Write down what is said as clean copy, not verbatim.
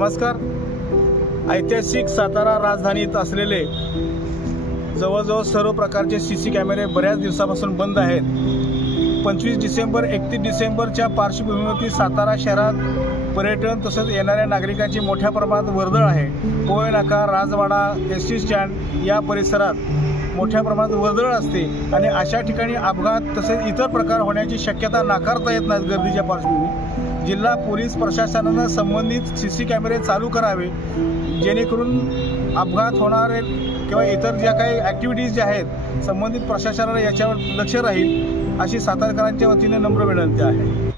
नमस्कार. ऐतिहासिक सातारा राजधानीत असलेले जवळजवळ सर्व प्रकारचे सीसी कॅमेरे बऱ्याच दिवसापासून बंद आहेत. 25 डिसेंबर 31 डिसेंबरच्या पार्श्वभूमीवरती सातारा शहरात पर्यटन तसंच येणाऱ्या नागरिकांची मोठ्या प्रमाणात वर्दळ आहे. पोहे नाका, राजवाडा, एसटी स्टँड या परिसरात मोठ्या प्रमाणात वर्दळ असते आणि अशा ठिकाणी अपघात तसेच इतर प्रकार होण्याची शक्यता नाकारता येत नाहीत. गर्दीच्या पार्श्वभूमीवर जिल्हा पोलीस प्रशासनानं संबंधित सीसी कॅमेरे चालू करावे, जेणेकरून अपघात होणारे किंवा इतर ज्या काही ॲक्टिव्हिटीज ज्या आहेत संबंधित प्रशासनाला याच्यावर लक्ष राहील अशी सातारकरांच्या वतीने नम्र विनंती आहे.